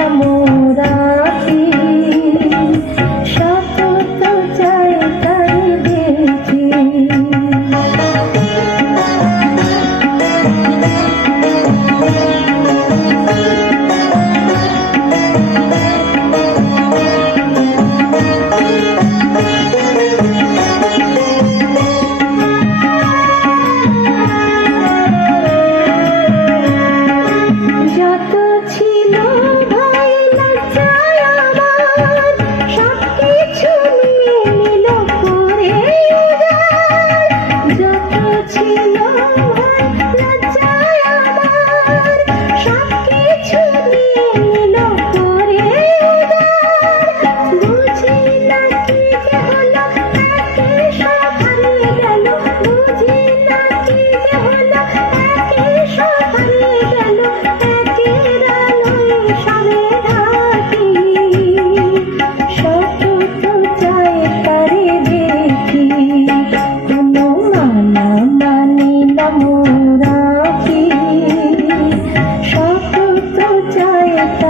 amor. Gracias.